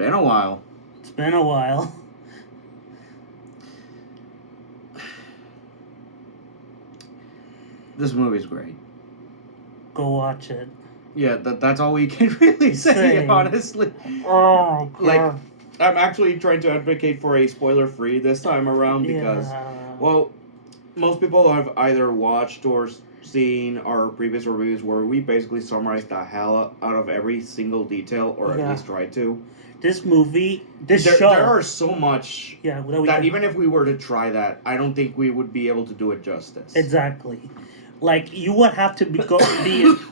been a while. It's been a while. This movie's great. Go watch it. Yeah, that's all we can really say, honestly. Oh, God. Like, I'm actually trying to advocate for a spoiler-free this time around because, well, most people have either watched or seen our previous reviews where we basically summarize the hell out of every single detail, or at least try to. This movie, show. There are so much that even if we were to try that, I don't think we would be able to do it justice. Exactly. Like, you would have to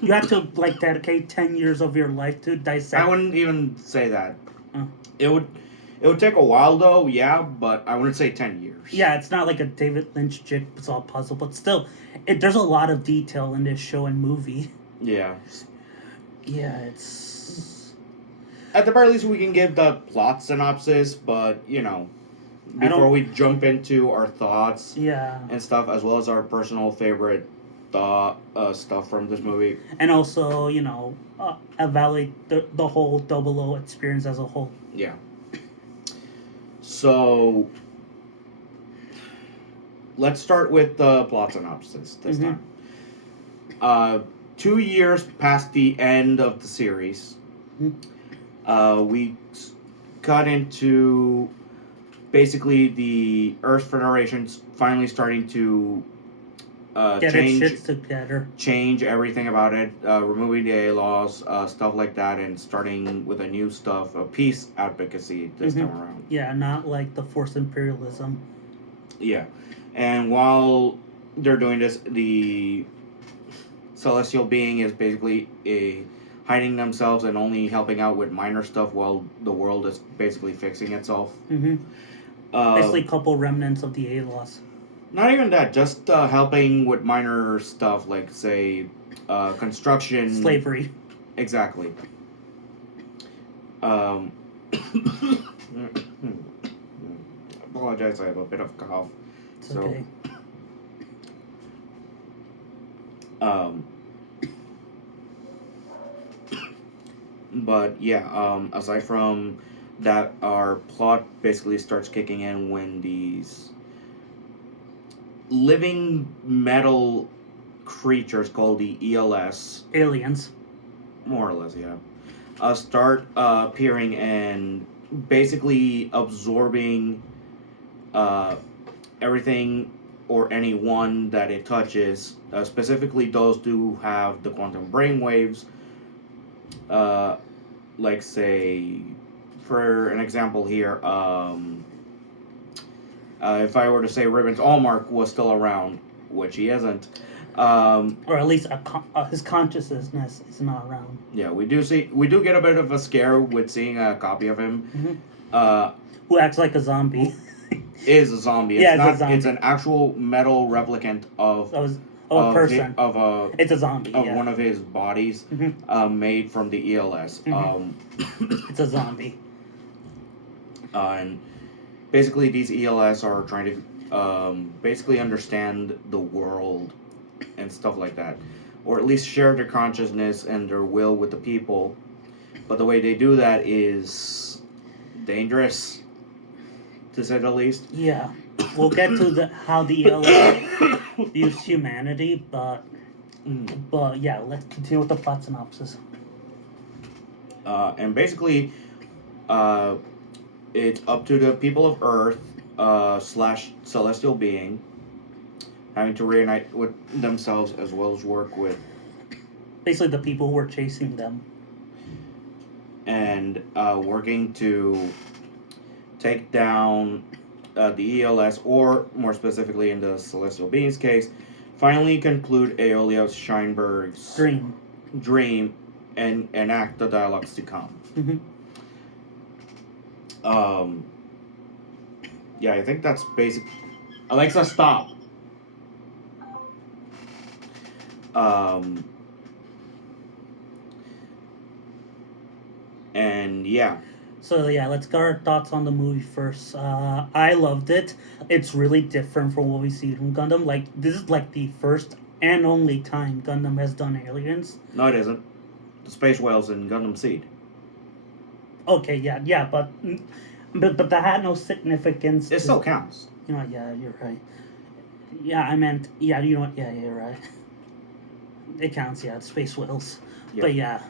you have to, like, dedicate 10 years of your life to dissect. I wouldn't even say that. It would take a while, though, yeah, but I wouldn't say 10 years. Yeah, it's not like a David Lynch jigsaw puzzle, but still, there's a lot of detail in this show and movie. Yeah. Yeah, it's... At the very least, we can give the plot synopsis, but, you know, before we jump into our thoughts and stuff, as well as our personal favorite stuff from this movie. And also, you know, evaluate the whole 00 experience as a whole. Yeah. So, let's start with the plot synopsis this time. 2 years past the end of the series, we cut into basically the Earth Federation's finally starting to get its shit together. Change everything about it, removing the A laws, stuff like that, and starting with a new stuff, peace advocacy this time around. Yeah, not like the forced imperialism. Yeah, and while they're doing this, the celestial being is basically hiding themselves and only helping out with minor stuff while the world is basically fixing itself. Basically, a couple remnants of the A laws. Not even that, just helping with minor stuff like, say, construction. Slavery. Exactly. Apologize, I have a bit of cough. It's okay. But yeah, aside from that, our plot basically starts kicking in when these living metal creatures called the ELS, aliens, more or less, yeah, start appearing and basically absorbing everything or anyone that it touches, specifically those who have the quantum brainwaves. Like, say, for an example here, if I were to say Ribbon's Allmark was still around, which he isn't. Or at least his consciousness is not around. Yeah, we do get a bit of a scare with seeing a copy of him. Who acts like a zombie. Is a zombie. It's an actual metal replicant of a person. It's a zombie. Of one of his bodies, made from the ELS. It's a zombie. And basically, these ELS are trying to basically understand the world and stuff like that, or at least share their consciousness and their will with the people. But the way they do that is dangerous, to say the least. Yeah, we'll get to how the ELS views humanity, but yeah, let's continue with the plot synopsis. And basically, it's up to the people of Earth / celestial being having to reunite with themselves as well as work with basically the people who were chasing them, and working to take down the ELS, or more specifically in the celestial being's case, finally conclude Aeolio Scheinberg's dream and enact the dialogues to come. Yeah, I think that's basic. Alexa, stop. And yeah. So yeah, let's get our thoughts on the movie first. I loved it. It's really different from what we see in Gundam. Like, this is like the first and only time Gundam has done aliens. No, it isn't. The space whales in Gundam Seed. Okay, yeah, but that had no significance. It still counts. You know, yeah, you're right. Yeah, I meant, yeah, you know what? Yeah, you're right. It counts. Yeah, it's space whales. Yeah. But yeah,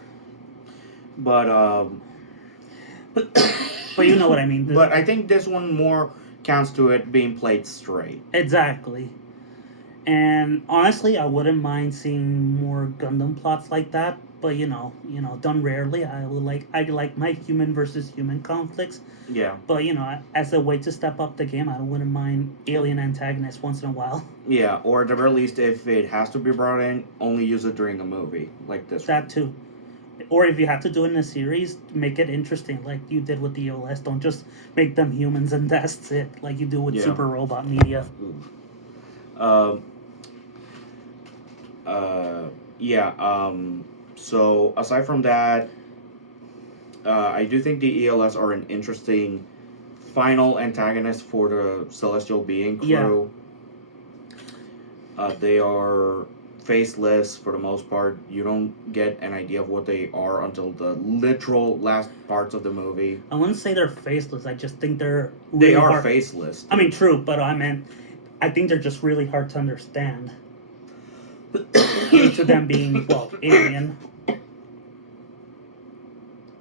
But but you know what I mean. but I think this one more counts to it being played straight. Exactly. And honestly, I wouldn't mind seeing more Gundam plots like that. But done rarely. I like my human versus human conflicts. Yeah. But as a way to step up the game, I wouldn't mind alien antagonists once in a while. Yeah, or at the very least, if it has to be brought in, only use it during a movie like this. That too. Or if you have to do it in a series, make it interesting, like you did with the OS. Don't just make them humans and that's it, like you do with Yeah. Super Robot Media. Um. Yeah. So aside from that, I do think the ELS are an interesting final antagonist for the Celestial Being crew. They are faceless for the most part. You don't get an idea of what they are until the literal last parts of the movie. I wouldn't say they're faceless. I just think they're They really are hard. faceless. I mean, true, but I think they're just really hard to understand. Due to them being, well, alien.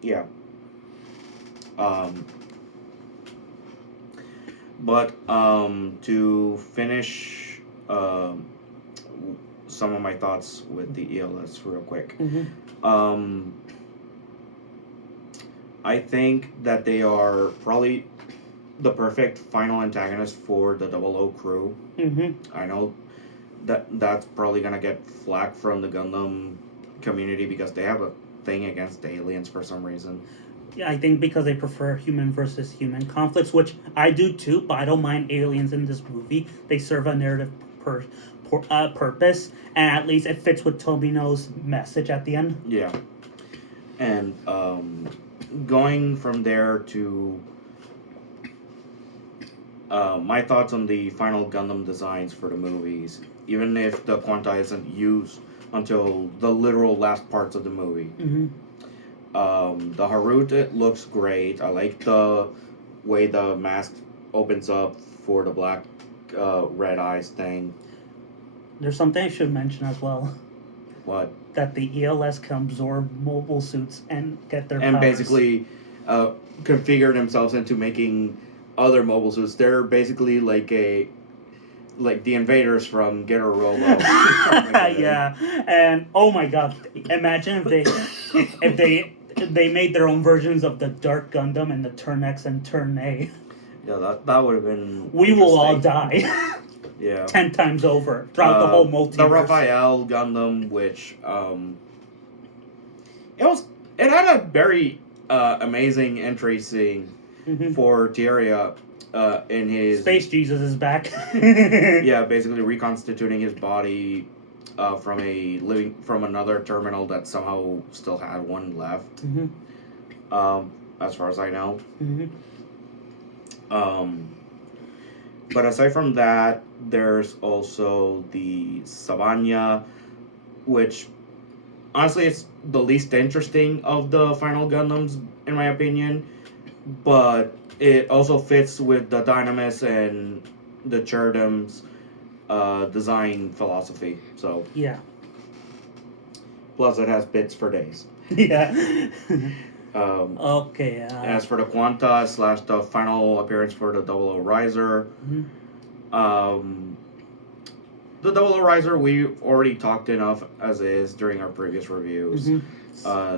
Yeah. But to finish some of my thoughts with the ELS real quick. Mm-hmm. I think that they are probably the perfect final antagonist for the Double O crew. Mm-hmm. I know that's probably gonna get flack from the Gundam community because they have a thing against aliens for some reason. Yeah, I think because they prefer human versus human conflicts, which I do too, but I don't mind aliens in this movie. They serve a narrative purpose, and at least it fits with Tomino's message at the end. Yeah. And going from there to my thoughts on the final Gundam designs for the movies, even if the Quanta isn't used until the literal last parts of the movie. Mm-hmm. The Harut, it looks great. I like the way the mask opens up for the black red eyes thing. There's something I should mention as well. What? That the ELS can absorb mobile suits and get their and powers. basically configure themselves into making other mobile suits. They're basically like the invaders from Get a Robo. Yeah, and oh my god, imagine if they made their own versions of the Dark Gundam and the Turn X and Turn A. Yeah, that would have been. We will all die. Yeah. 10 times over throughout the whole multiverse. The Raphael Gundam, which it had a very amazing entry scene for Tieria in his Space Jesus is back. Yeah, basically reconstituting his body from another terminal that somehow still had one left. As far as I know. But aside from that, there's also the Savanya, which honestly it's the least interesting of the final Gundams in my opinion, but it also fits with the Dynamis and the Cherdam's design philosophy. So yeah. Plus it has bits for days. Yeah. Okay. As for the Quanta / the final appearance for the Double O Riser, the Double O Riser we already talked enough as is during our previous reviews.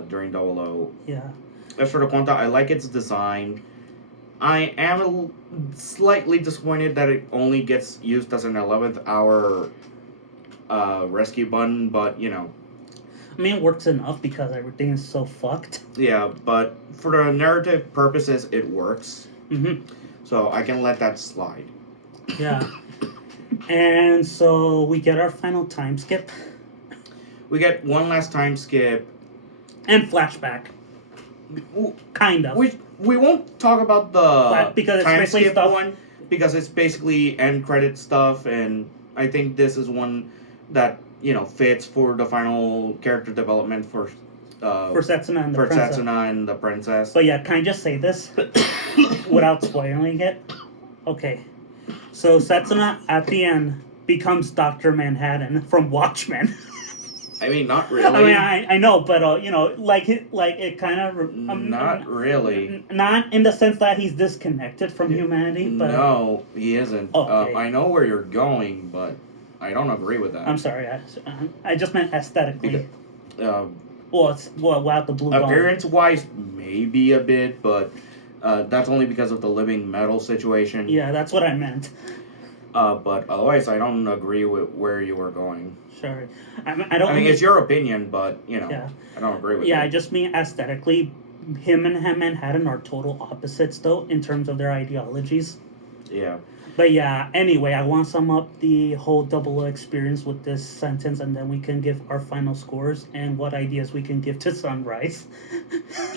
During Double O. Yeah. As for the Quanta, I like its design. I am slightly disappointed that it only gets used as an 11th hour rescue button, but you know. I mean, it works enough because everything is so fucked. Yeah, but for the narrative purposes, it works. So I can let that slide. Yeah. And so we get our final time skip. We get one last time skip. And flashback. Kind of. We won't talk about the because time it's skip stuff. one because it's basically end credit stuff, and I think this is one that fits for the final character development for For Setsuna and the for princess. Setsuna and the princess. But yeah, can I just say this without spoiling it? Okay. So Setsuna at the end becomes Dr. Manhattan from Watchmen. I mean, not really. I mean, I know, but you know, it kind of not really. not in the sense that he's disconnected from humanity, but No, he isn't. Okay. I know where you're going, but I don't agree with that. I'm sorry, I just meant aesthetically. Because, Without the blue bone. appearance-wise, maybe a bit, but that's only because of the living metal situation. Yeah, that's what I meant. But otherwise, I don't agree with where you were going. Sorry, I don't. I mean, it's your opinion, but you know, Yeah. I don't agree with it. Yeah, I just mean aesthetically, him and Manhattan are total opposites, though, in terms of their ideologies. Yeah. But yeah, anyway, I want to sum up the whole double experience with this sentence, and then we can give our final scores and what ideas we can give to Sunrise.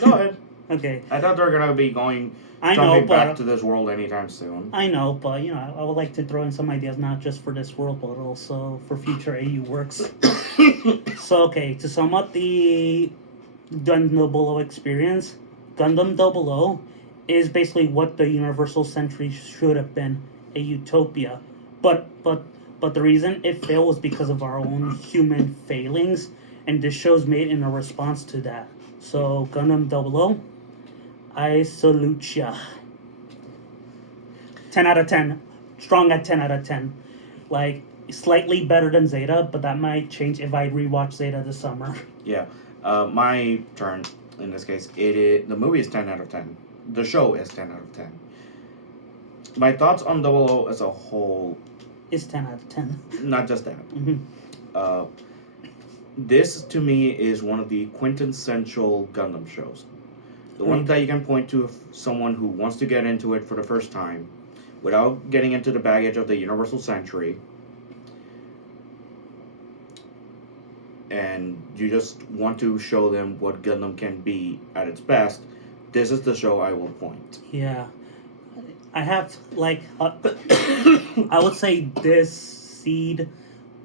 Go ahead. Okay. I thought they were gonna be jumping back to this world anytime soon. I know, but you know, I would like to throw in some ideas not just for this world, but also for future AU works. So okay, to sum up the Gundam 00 experience, Gundam 00 is basically what the Universal Century should have been, a utopia. But the reason it failed was because of our own human failings, and this show's made in a response to that. So Gundam 00, I salute ya. 10 out of 10. Strong at 10 out of 10. Like, slightly better than Zeta, but that might change if I rewatch Zeta this summer. Yeah. My turn in this case. The movie is 10 out of 10. The show is 10 out of 10. My thoughts on 00 as a whole. It's 10 out of 10. Not just that. Mm-hmm. This, to me, is one of the quintessential Gundam shows. The one that you can point to someone who wants to get into it for the first time without getting into the baggage of the Universal Century. And you just want to show them what Gundam can be at its best. This is the show I will point. Yeah. I have, I would say this, Seed,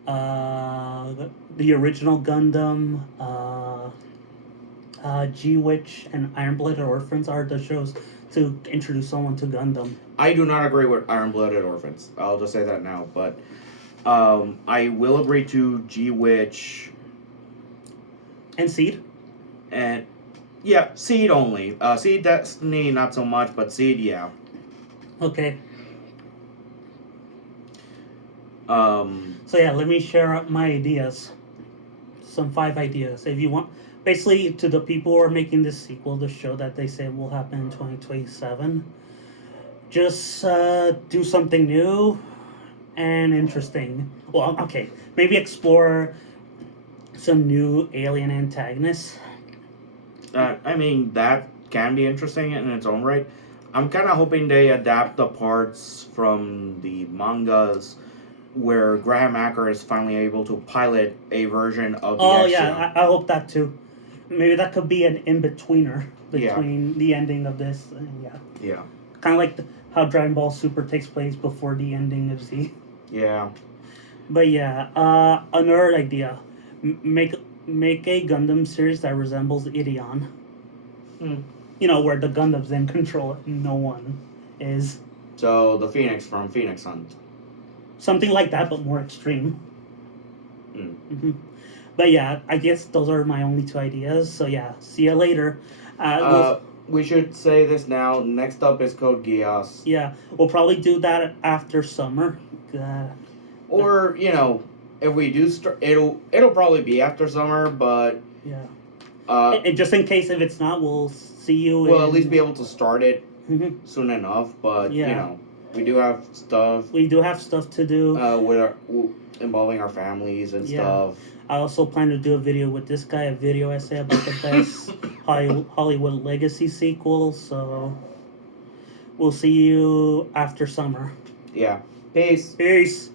the original Gundam, G-Witch, and Iron-Blooded Orphans are the shows to introduce someone to Gundam. I do not agree with Iron-Blooded Orphans. I'll just say that now. But I will agree to G-Witch. And Seed? And, yeah, Seed only. Seed Destiny, not so much, but Seed, yeah. Okay. So yeah, let me share my ideas. Some 5 ideas. If you want, basically, to the people who are making this sequel, the show that they say will happen in 2027, just do something new and interesting. Well, okay, maybe explore some new alien antagonists. I mean, that can be interesting in its own right. I'm kind of hoping they adapt the parts from the mangas where Graham Acker is finally able to pilot a version of the yeah, I hope that too. Maybe that could be an in-betweener between the ending of this. Yeah. Kind of like how Dragon Ball Super takes place before the ending of Z. Yeah. But yeah, another idea. Make a Gundam series that resembles Ideon. You know, where the Gundam's in control and no one is. So, the Phoenix from Phoenix Hunt. Something like that, but more extreme. Mm. But yeah, I guess those are my only 2 ideas. So yeah, see you later. We should say this now. Next up is Code Geass. Yeah, we'll probably do that after summer. Or, you know, if we do start, it'll probably be after summer, but... Yeah. And just in case if it's not, we'll see you. We'll at least be able to start it soon enough, but, you know, we do have stuff. We do have stuff to do. Involving our families and stuff. I also plan to do a video with this guy, a video essay about the best Hollywood Legacy sequel, so we'll see you after summer. Yeah. Peace. Peace.